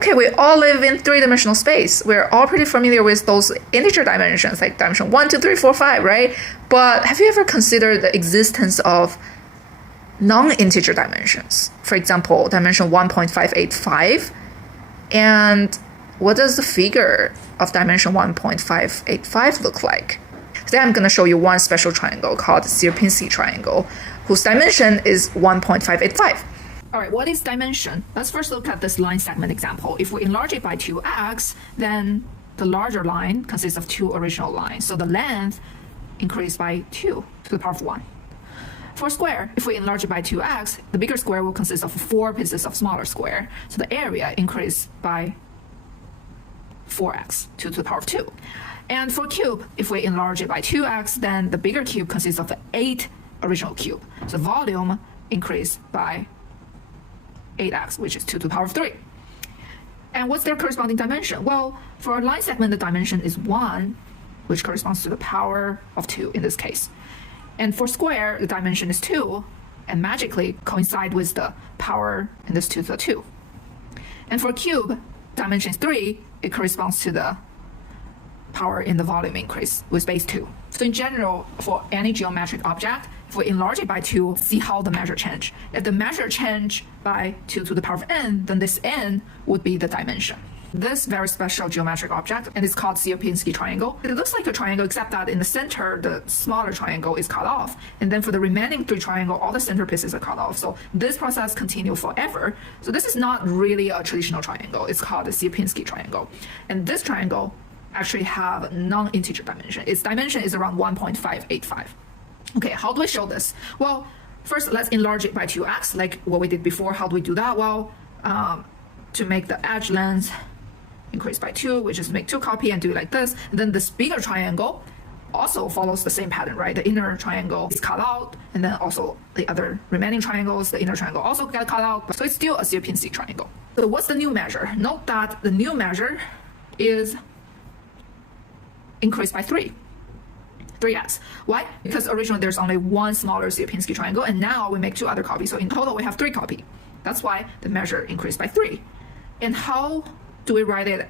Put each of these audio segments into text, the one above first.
Okay, we all live in three-dimensional space. We're all pretty familiar with those integer dimensions, like dimension 1, 2, 3, 4, 5, right? But have you ever considered the existence of non-integer dimensions? For example, dimension 1.585. And what does the figure of dimension 1.585 look like? Today I'm going to show you one special triangle called Sierpinski triangle, whose dimension is 1.585. All right, what is dimension? Let's first look at this line segment example. If we enlarge it by 2x, then the larger line consists of two original lines. So the length increased by 2 to the power of 1. For a square, if we enlarge it by 2x, the bigger square will consist of 4 pieces of smaller square. So the area increased by 4x, 2 to the power of 2. And for a cube, if we enlarge it by 2x, then the bigger cube consists of 8 original cube. So volume increased by 8x, which is 2 to the power of 3. And what's their corresponding dimension? Well, for a line segment, the dimension is 1, which corresponds to the power of 2 in this case. And for square, the dimension is 2, and magically coincide with the power in this 2 to the 2. And for a cube, dimension is 3, it corresponds to the power in the volume increase with base 2. So in general, for any geometric object, if we enlarge it by 2, see how the measure change. If the measure change by 2 to the power of n, then this n would be the dimension. This very special geometric object, and it's called Sierpinski triangle. It looks like a triangle, except that in the center, the smaller triangle is cut off. And then for the remaining 3 triangles, all the center pieces are cut off. So this process continues forever. So this is not really a traditional triangle. It's called the Sierpinski triangle. And this triangle actually have non-integer dimension. Its dimension is around 1.585. Okay, how do we show this? Well, first let's enlarge it by 2x, like what we did before. How do we do that? Well, to make the edge length increase by 2, we just make 2 copy and do it like this. And then this bigger triangle also follows the same pattern, right? The inner triangle is cut out, and then also the other remaining triangles, the inner triangle also get cut out. So it's still a Sierpinski triangle. So what's the new measure? Note that the new measure is increased by 3x. Why? Because originally there's only one smaller Sierpinski triangle, and now we make 2 other copies. So in total we have 3 copies. That's why the measure increased by 3. And how do we write it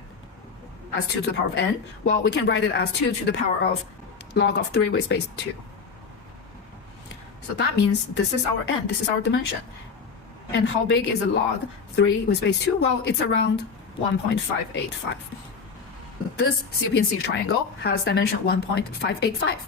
as 2 to the power of n? Well, we can write it as 2 to the power of log of 3 with base 2. So that means this is our n, this is our dimension. And how big is the log 3 with base 2? Well, it's around 1.585. This Sierpinski triangle has dimension 1.585.